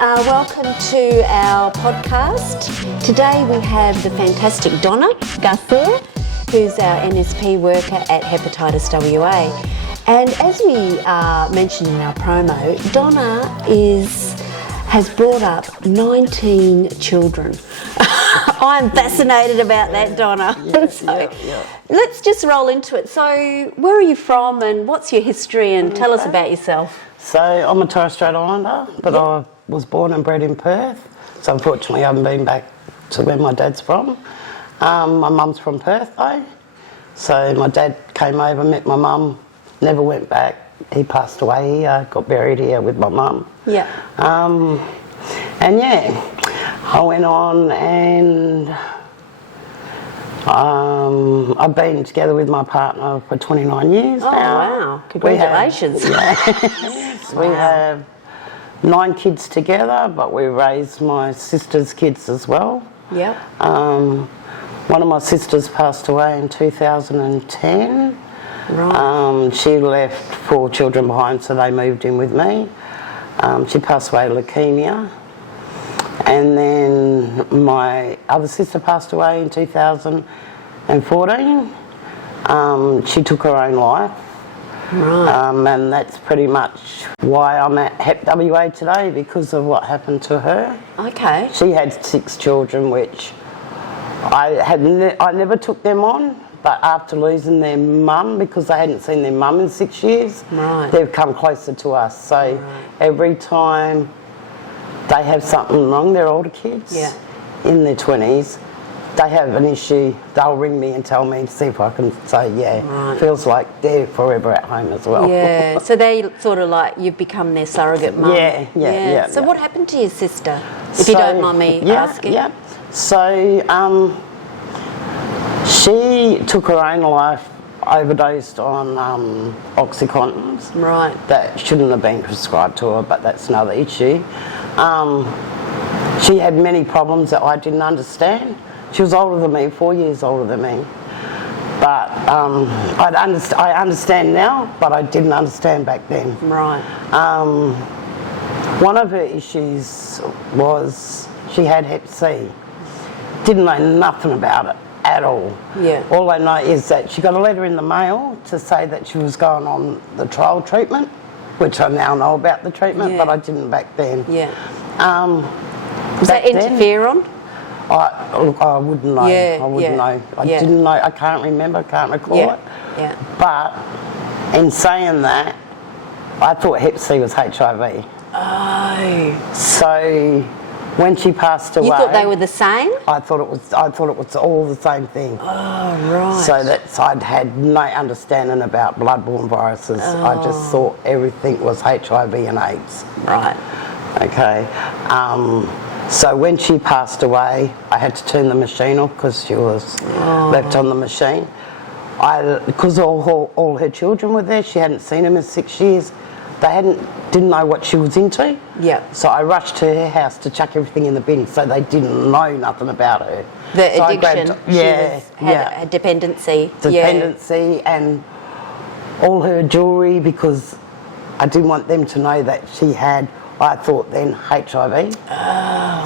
welcome to our podcast. Today we have the fantastic Donna Garcia, who's our NSP worker at HepatitisWA. And as we mentioned in our promo, Donna has brought up 19 children. I'm fascinated about that, Donna. Let's just roll into it. So where are you from and what's your history, and tell us about yourself. So I'm a Torres Strait Islander, but I was born and bred in Perth. So unfortunately I haven't been back to where my dad's from. My mum's from Perth though. So my dad came over, met my mum, never went back. He passed away here, got buried here with my mum. Yeah. I went on and I've been together with my partner for 29 years now. Wow, congratulations. We have 9 kids together, but we raised my sister's kids as well. Yep. One of my sisters passed away in 2010. Right. She left 4 children behind, so they moved in with me. She passed away of leukemia. And then my other sister passed away in 2014. She took her own life. Right. And that's pretty much why I'm at HepWA today, because of what happened to her. Okay. She had 6 children, which I never took them on, but after losing their mum, because they hadn't seen their mum in 6 years, Right. they've come closer to us. So every time they have something wrong, they're older kids in their 20s, they have an issue, they'll ring me and tell me to see if I can say, feels like they're forever at home as well. Yeah, so they sort of like, you've become their surrogate mum. Yeah. So what happened to your sister, if you don't mind me asking? Yeah, so she took her own life, overdosed on Oxycontins. Right. That shouldn't have been prescribed to her, but that's another issue. She had many problems that I didn't understand. She was older than me, 4 years older than me. But I understand now, but I didn't understand back then. Right. One of her issues was she had Hep C. Didn't know nothing about it at all. Yeah. All I know is that she got a letter in the mail to say that she was going on the trial treatment, which I now know about the treatment, but I didn't back then. Yeah. Was that interferon? I wouldn't know. Yeah, I wouldn't know. I didn't know. I can't remember. Can't recall it. Yeah. But in saying that, I thought Hep C was HIV. Oh. So when she passed away, You thought they were the same? I thought it was all the same thing. Oh, right. So I'd had no understanding about bloodborne viruses. I just thought everything was HIV and AIDS. Right. Okay. So when she passed away, I had to turn the machine off because she was left on the machine. Because all her children were there, she hadn't seen them in 6 years. They didn't know what she was into. Yeah. So I rushed to her house to chuck everything in the bin, so they didn't know nothing about her. The so addiction. Had a dependency. Dependency and all her jewellery, because I didn't want them to know that she had, I thought then, HIV.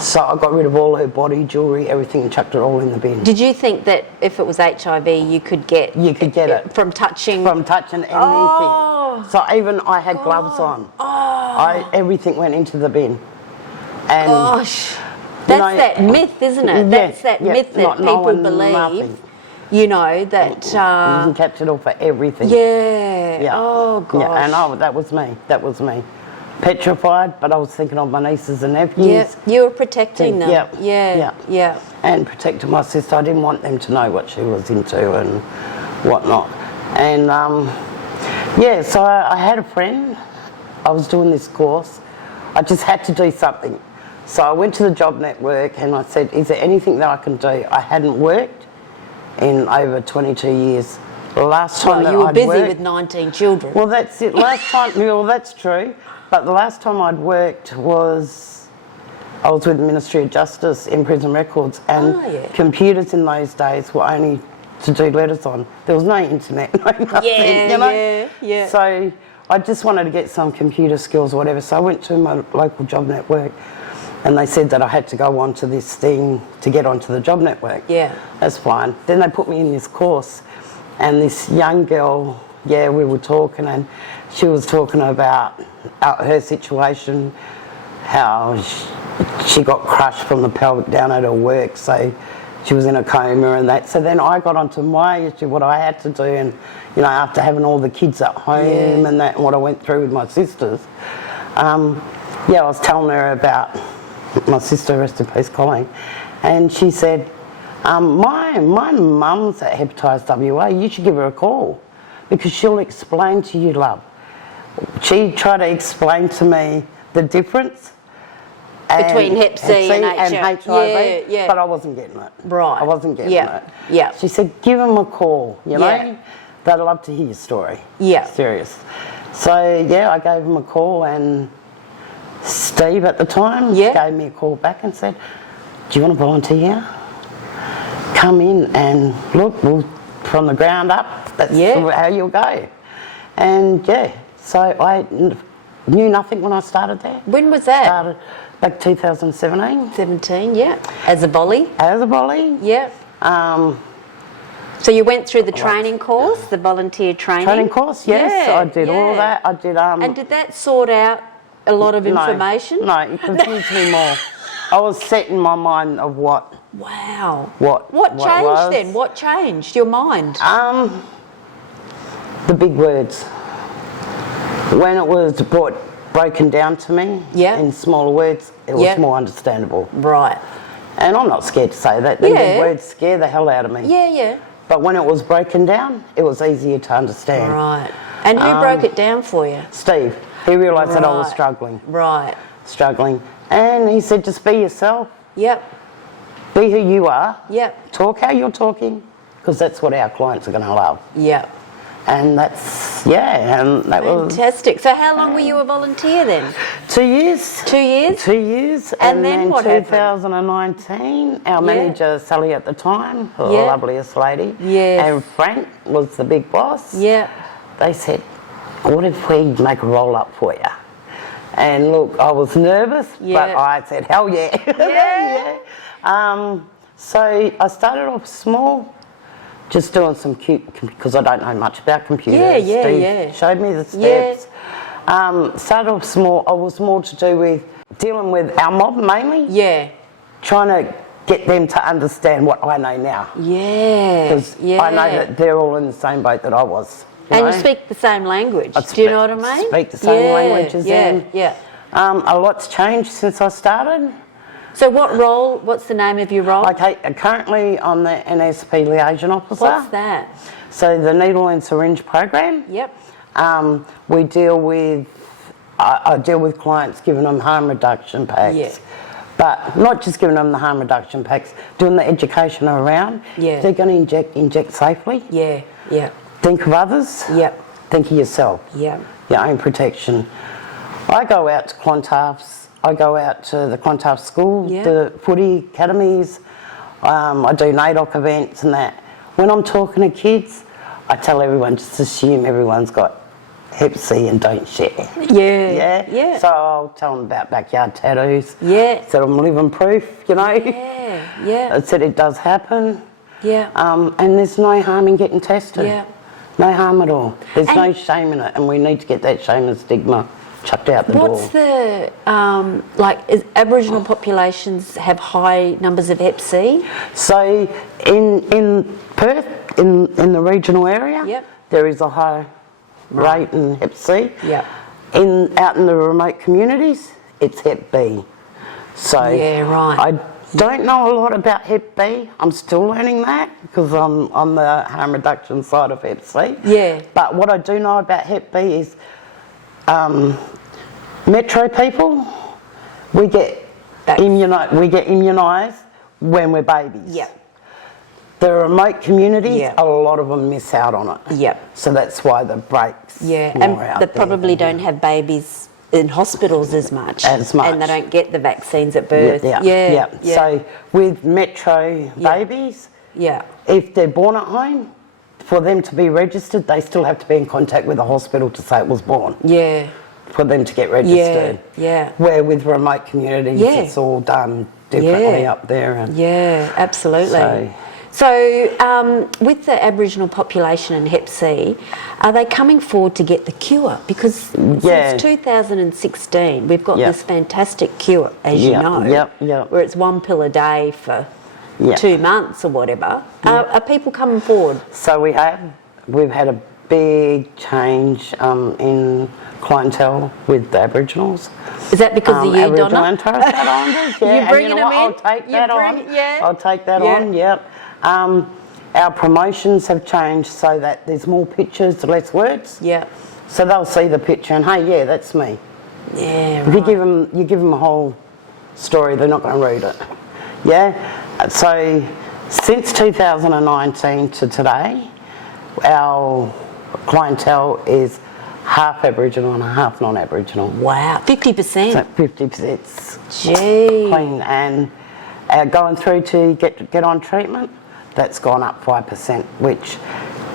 So I got rid of all her body, jewellery, everything, and chucked it all in the bin. Did you think that if it was HIV, you could get it from touching? From touching anything. Oh. So even I had gloves on. Everything went into the bin. And gosh, that's that myth, isn't it? That's that myth that people believe. Nothing. You know that. You can catch it all for everything. Yeah. Oh gosh. Yeah, and that was me. That was me. Petrified, but I was thinking of my nieces and nephews. Yeah, you were protecting them. Yeah. And protecting my sister. I didn't want them to know what she was into and whatnot. And so I had a friend. I was doing this course. I just had to do something. So I went to the job network and I said, is there anything that I can do? I hadn't worked in over 22 years. The last time you were busy with 19 children. Well, that's it. Last time, well, that's true. But the last time I'd worked I was with the Ministry of Justice in prison records, and computers in those days were only to do letters on. There was no internet, no nothing, you know? Yeah. So I just wanted to get some computer skills or whatever, so I went to my local job network and they said that I had to go onto this thing to get onto the job network. Yeah. That's fine. Then they put me in this course and this young girl, we were talking and she was talking about her situation, how she got crushed from the pelvic down at her work, so she was in a coma and that. So then I got onto my issue, what I had to do, and after having all the kids at home and that, and what I went through with my sisters, I was telling her about my sister, rest in peace, Colleen, and she said, my mum's at HepatitisWA, you should give her a call because she'll explain to you, love. She tried to explain to me the difference between Hep C and HIV. Yeah. But I wasn't getting it. Right. I wasn't getting it. Yeah. She said, give them a call, you know. They'd love to hear your story. Yeah. Serious. So, I gave them a call and Steve at the time gave me a call back and said, do you want to volunteer? Come in and look, from the ground up, that's how you'll go. And, so I knew nothing when I started there. When was that? Started back 2017. 17, As a volley? As a volley. Yeah. So you went through the training course, the volunteer training? Training course, yes. I did all of that. I did. And did that sort out a lot of information? No, it confused me more. I was set in my mind of what. Wow. What changed then? What changed your mind? The big words. When it was broken down to me in smaller words, it was more understandable. Right. And I'm not scared to say that. The big words scare the hell out of me. Yeah. But when it was broken down, it was easier to understand. Right. And who broke it down for you? Steve. He realised that I was struggling. Right. Struggling. And he said, just be yourself. Yep. Be who you are. Yep. Talk how you're talking, because that's what our clients are going to love. Yep. And that's, and that was... Fantastic. So how long were you a volunteer then? 2 years. 2 years? 2 years. And then what happened? 2019, our manager, Sally at the time, the loveliest lady, and Frank was the big boss. Yeah. They said, what if we make a roll-up for you? And look, I was nervous, but I said, hell yeah. So I started off small, just doing some because I don't know much about computers. Steve showed me the steps. Started off small. I was more to do with dealing with our mob mainly. Yeah. Trying to get them to understand what I know now. Yeah. Because I know that they're all in the same boat that I was. You speak the same language. Do you know what I mean? Speak the same language as them. A lot's changed since I started. So what's the name of your role? Okay, currently I'm the NSP Liaison Officer. What's that? So the Needle and Syringe Program. Yep. We deal with, I deal with clients giving them harm reduction packs. Yeah. But not just giving them the harm reduction packs, doing the education around. Yeah. They're going to inject safely. Yeah, yeah. Think of others. Yep. Think of yourself. Yep. Your own protection. I go out to Clontarfs. I go out to the Clontarf school, the footy academies. I do NAIDOC events and that. When I'm talking to kids, I tell everyone, just assume everyone's got Hep C and don't share. Yeah. So I'll tell them about backyard tattoos. Yeah. So I'm living proof, Yeah. I said it does happen. Yeah. And there's no harm in getting tested. Yeah. No harm at all. There's no shame in it, and we need to get that shame and stigma chucked out the door. What's the, is Aboriginal populations have high numbers of Hep C? So in Perth, in the regional area, there is a high rate in Hep C. Yeah. Out in the remote communities, it's Hep B. So I don't know a lot about Hep B. I'm still learning that because I'm on the harm reduction side of Hep C. Yeah. But what I do know about Hep B is metro people, we get immunised when we're babies. Yeah. The remote communities, a lot of them miss out on it. Yeah. So that's why the breaks. Yeah, and they probably don't have babies in hospitals as much. And they don't get the vaccines at birth. Yeah. So with metro babies, if they're born at home, for them to be registered, they still have to be in contact with the hospital to say it was born. Yeah. For them to get registered. Yeah. Where with remote communities, it's all done differently up there. And yeah, absolutely. So with the Aboriginal population and Hep C, are they coming forward to get the cure? Because since 2016, we've got this fantastic cure, as you know, where it's 1 pill a day for 2 months or whatever. Are people coming forward? So we've had a big change in clientele with the Aboriginals. Is that because of you, Aboriginal Donna? and Torres Strait Islanders, You're bringing them in? I'll take that on. I'll take that on, our promotions have changed so that there's more pictures, less words. Yeah. So they'll see the picture and, hey, that's me. Yeah, If you give them a whole story, they're not going to read it. Yeah? So since 2019 to today, our clientele is half Aboriginal and half non-Aboriginal. Wow, 50%? So 50%. Gee. Clean. And going through to get on treatment, that's gone up 5%, which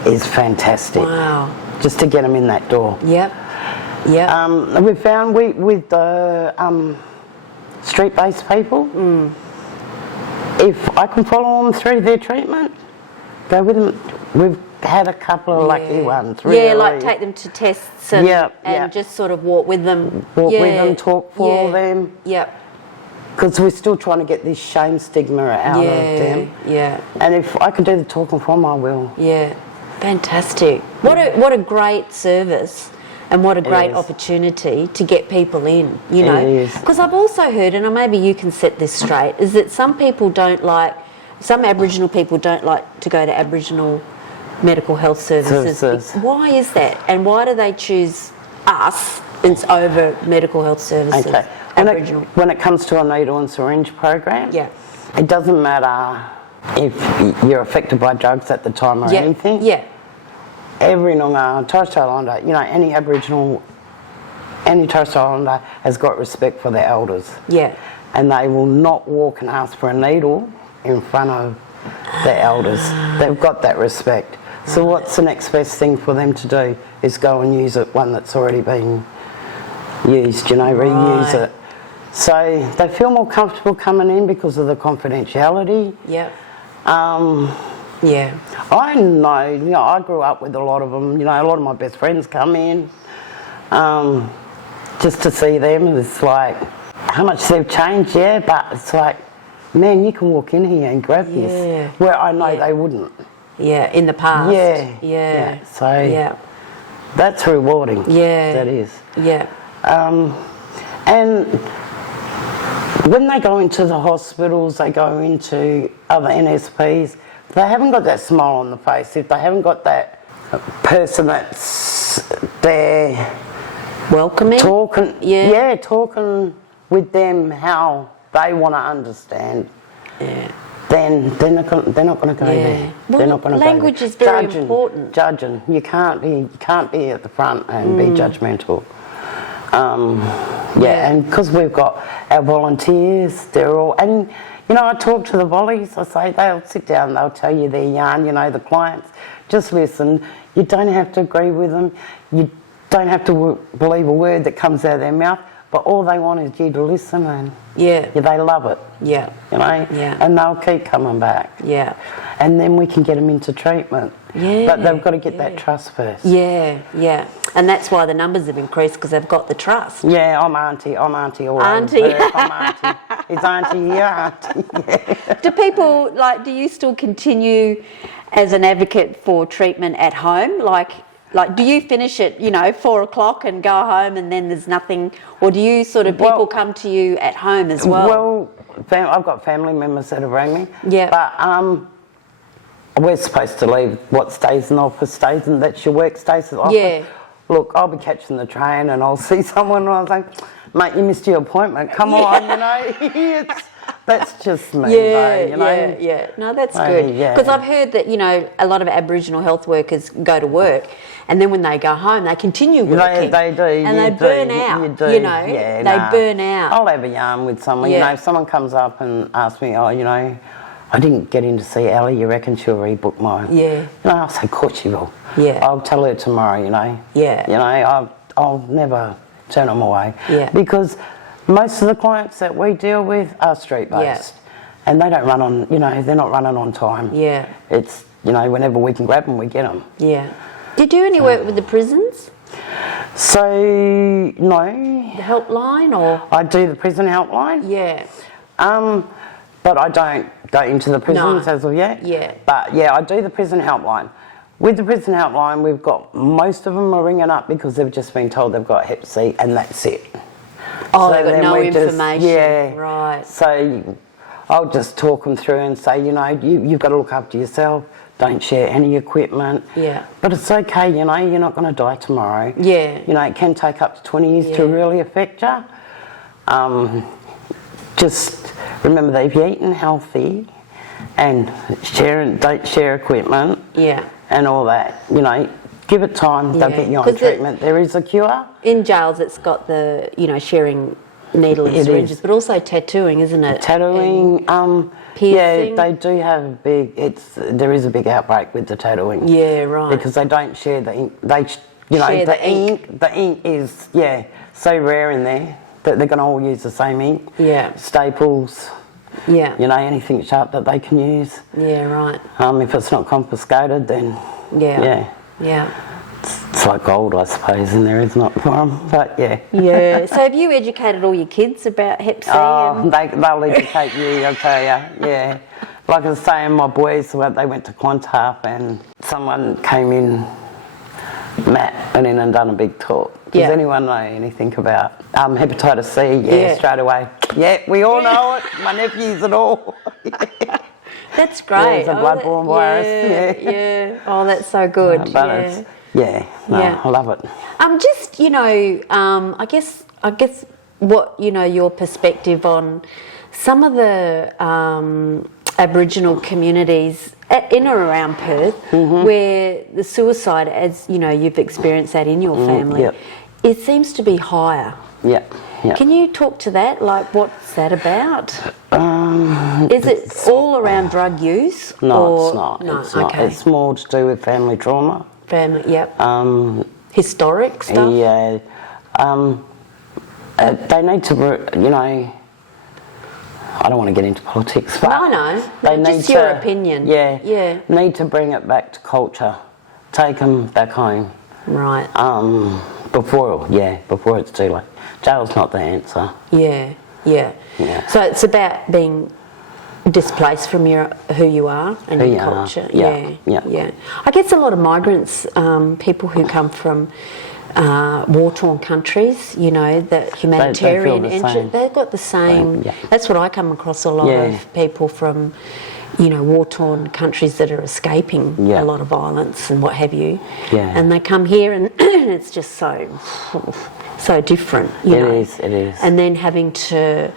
is fantastic. Wow. Just to get them in that door. Yep. Yep. We've found with the street-based people, if I can follow them through their treatment, go with them. We've had a couple of lucky ones. Really. Yeah, like take them to tests and just sort of walk with them. Walk with them, talk for them. Yep. Because we're still trying to get this shame stigma out of them. Yeah. And if I can do the talking for them, I will. Yeah. Fantastic. What a great service. And what a great opportunity to get people in, you know. Because I've also heard, and maybe you can set this straight, is that some Aboriginal people don't like to go to Aboriginal medical health services. Why is that? And why do they choose us over medical health services? Okay. When it comes to a needle and syringe program, it doesn't matter if you're affected by drugs at the time or anything. Yeah. Every Noongar, Torres Strait Islander, you know, any Aboriginal, any Torres Strait Islander has got respect for their elders. Yeah. And they will not walk and ask for a needle in front of their elders. They've got that respect. So what's the next best thing for them to do is go and use one that's already been used, you know, reuse it. So they feel more comfortable coming in because of the confidentiality. Yeah. Yeah. I know, you know, I grew up with a lot of them, you know, a lot of my best friends come in just to see them. It's like, how much they've changed, but it's like, man, you can walk in here and grab this, where I know they wouldn't. Yeah, in the past. Yeah. So that's rewarding. Yeah. That is. Yeah. And when they go into the hospitals, they go into other NSPs, they haven't got that smile on the face. If they haven't got that person that's there welcoming, talking with them how they want to understand, then they're not going to go there. Well, they're not going to language is very important. Judging, you can't be at the front and be judgmental. And because we've got our volunteers, they're all, and you know, I talk to the volleys, I say they'll sit down, they'll tell you their yarn, you know, the clients, just listen. You don't have to agree with them, you don't have to believe a word that comes out of their mouth, but all they want is you to listen, and they love it. Yeah. You know? Yeah. And they'll keep coming back. Yeah. And then we can get them into treatment. Yeah. But they've got to get that trust first. Yeah, yeah. And that's why the numbers have increased, because they've got the trust. Yeah, I'm auntie all auntie. Over. I'm auntie. Is auntie here? Auntie. Yeah. Do people, do you still continue as an advocate for treatment at home? Like, do you finish at, 4 o'clock and go home and then there's nothing? Or do you people come to you at home as well? Well, I've got family members that have rang me. Yeah. But we're supposed to leave what stays in the office stays, and that's your work stays in the office. Yeah. Look, I'll be catching the train and I'll see someone and I'll say, mate, you missed your appointment. Come on, you know. That's just me, though, you know. Yeah. No, that's good. Because I've heard that, a lot of Aboriginal health workers go to work and then when they go home, they continue working. They do. And they burn out, you know. Yeah, they burn out. I'll have a yarn with someone. You know, if someone comes up and asks me, I didn't get in to see Ellie, you reckon she'll rebook mine? Yeah. You know, I said, of course she will. Yeah. I'll tell her tomorrow, you know. Yeah. You know, I'll never turn them away. Yeah. Because most of the clients that we deal with are street-based. Yeah. And they don't run on, you know, they're not running on time. Yeah. It's, you know, whenever we can grab them, we get them. Yeah. Do you do any work with the prisons? So, no. The helpline or? I do the prison helpline. Yeah. But I don't go into the prisons as of yet. Yeah. But yeah, I do the prison helpline. With the prison helpline, we've got, most of them are ringing up because they've just been told they've got Hep C and that's it. Oh, So they've got then no we just- information. yeah. Right. So I'll just talk them through and say, you know, you've got to look after yourself. Don't share any equipment. Yeah. But it's okay, you know, you're not going to die tomorrow. Yeah. You know, it can take up to 20 years to really affect you. Just remember that if you're eating healthy and don't share equipment and all that, you know, give it time, they'll get you on treatment. There is a cure. In jails, it's got the, you know, sharing needle and syringes, but also tattooing, isn't it? Tattooing, piercing. yeah, they do have a big, there is a big outbreak with the tattooing. Yeah, right. Because they don't share the ink. You know, Share the ink. The ink is, so rare in there that they're going to all use the same ink. Yeah. Staples. Yeah. You know, anything sharp that they can use. Yeah, right. If it's not confiscated, then Yeah. it's like gold, I suppose, in there is not for them. But yeah. Yeah. So have you educated all your kids about Hep C? Oh, they'll educate you, I'll tell you. Yeah. Like I was saying, my boys, they went to Clontarf and someone came in, Matt, went in and done a big talk. Does anyone know anything about hepatitis C? Yeah, straight away. Yeah, we all know it. My nephews and all. That's great. It's a bloodborne virus. Yeah. Oh, that's so good. I love it. Just, you know, I guess what, you know, your perspective on some of the Aboriginal communities in or around Perth, where the suicide, as you know, you've experienced that in your family, it seems to be higher. Yeah. Can you talk to that? Like, what's that about? Is it all around drug use? No, it's not. No, it's not. It's more to do with family trauma. Family, historic stuff? Yeah. They need to, you know, I don't want to get into politics, but no, just your opinion. Yeah. Need to bring it back to culture. Take them back home. Right. Before it's too late. Jail's not the answer. Yeah. So it's about being displaced from who you are and your culture. Yeah. I guess a lot of migrants, people who come from war-torn countries, you know, that humanitarian entry, they've got the same. That's what I come across a lot of people from, you know, war-torn countries that are escaping a lot of violence and what have you. And they come here and it's just so different. It is. And then having to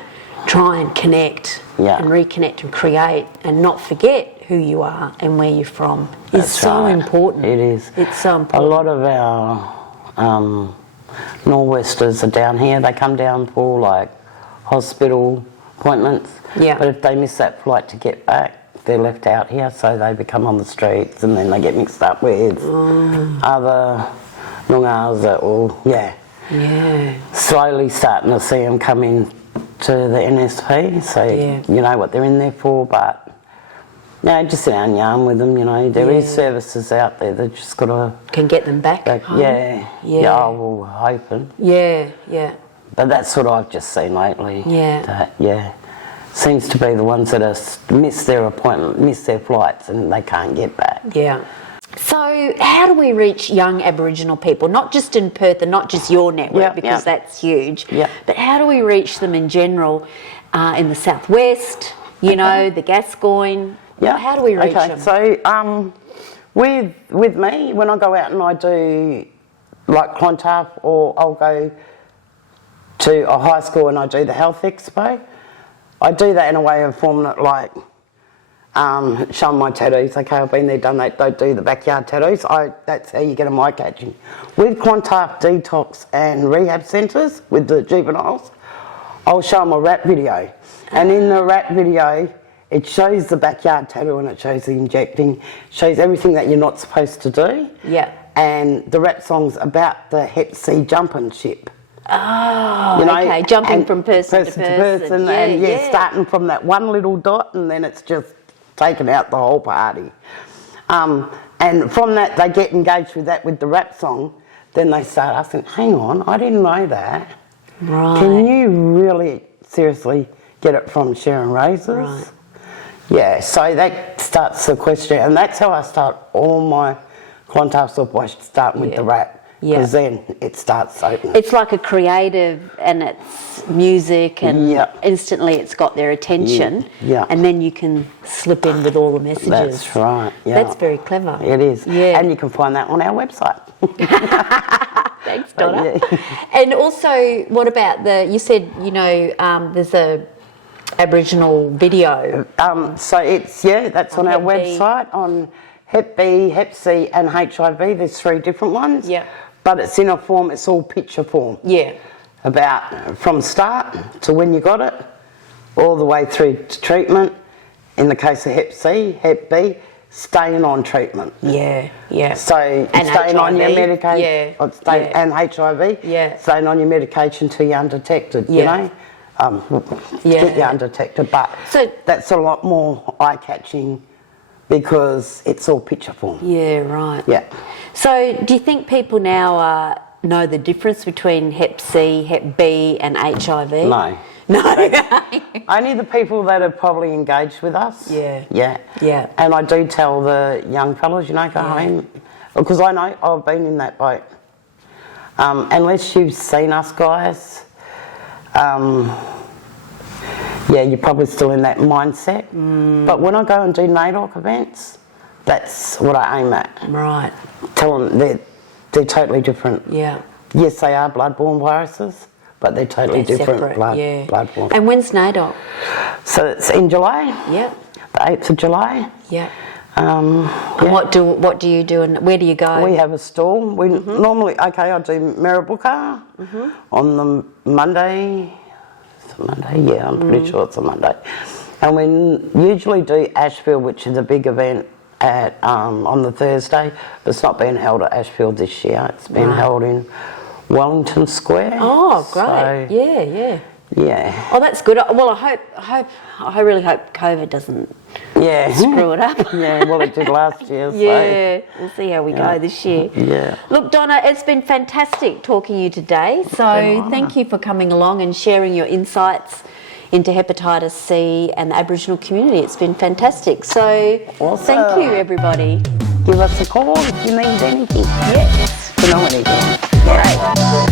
try and connect and reconnect and create and not forget who you are and where you're from is so important. It is. It's so important. A lot of our Nor'westers are down here. They come down for like hospital appointments. But if they miss that flight to get back, they're left out here, so they become on the streets and then they get mixed up with other Noongars that will, slowly starting to see them come in to the NSP, so you know what they're in there for, but just sit down and yarn with them, you know. There is services out there that just got to... Can get them back home. We're hoping. But that's what I've just seen lately. Seems to be the ones that miss their appointment, miss their flights and they can't get back. So how do we reach young Aboriginal people, not just in Perth and not just your network, because that's huge, but how do we reach them in general in the southwest, you know, the Gascoyne? How do we reach them? So with me, when I go out and I do like Clontarf, or I'll go to a high school and I do the health expo, I do that in a way of forming it like show my tattoos. Okay, I've been there, done that. Don't do the backyard tattoos. That's how you get them eye catching. With Clontarf detox and rehab centres with the juveniles, I'll show them a rap video, and in the rap video, it shows the backyard tattoo and it shows the injecting, shows everything that you're not supposed to do. Yeah. And the rap song's about the Hep C jumping ship. Oh, you know, okay, jumping from person to person. Yeah, and starting from that one little dot, and then it's just taken out the whole party. And from that, they get engaged with that with the rap song. Then they start asking, hang on, I didn't know that. Right. Can you really seriously get it from Sharon Razors? Right. Yeah, so that starts the question, and that's how I start all my contacts off by starting with the rap. Because then it starts opening. It's like a creative, and it's music, and instantly it's got their attention. Yeah. And then you can slip in with all the messages. That's right. Yeah. That's very clever. It is. Yeah. And you can find that on our website. Thanks, Donna. And also, what about you said, there's a Aboriginal video. So it's, that's on our website, on Hep B, Hep C and HIV. There's 3 different ones. Yeah. But it's in a form, it's all picture form. Yeah. About from start to when you got it, all the way through to treatment. In the case of Hep C, Hep B, staying on treatment. Yeah, yeah. So and staying HIV, on your medication, and HIV, staying on your medication till you're undetected, you know? Get you undetected, but that's a lot more eye-catching because it's all picture form. Yeah, right. Yeah. So do you think people now know the difference between Hep C, Hep B and HIV? No. No. Only the people that are probably engaged with us. Yeah. Yeah. Yeah. And I do tell the young fellas, go home, because I know I've been in that boat. Unless you've seen us guys, you're probably still in that mindset. But when I go and do NAIDOC events, that's what I aim at. Right. Tell them they're totally different. Yeah. Yes, they are bloodborne viruses, but they're totally different separate, bloodborne. And when's NAIDOC? So it's in July. Yeah. The 8th of July. Yeah. And what do you do and where do you go? We have a stall. We normally, I do Maribooka on the Monday. It's a Monday, I'm pretty sure it's a Monday. And we usually do Ashfield, which is a big event on the Thursday, but it's not being held at Ashfield this year. It's been held in Wellington Square. Oh, great! So, yeah. Oh, that's good. Well, I really hope COVID doesn't screw it up. Well, it did last year. So. We'll see how we go this year. Yeah. Look, Donna, it's been fantastic talking to you today. So thank you for coming along and sharing your insights into hepatitis C and the Aboriginal community. It's been fantastic. So thank you, everybody. Give us a call if you need anything. Yes. To know anything. Great.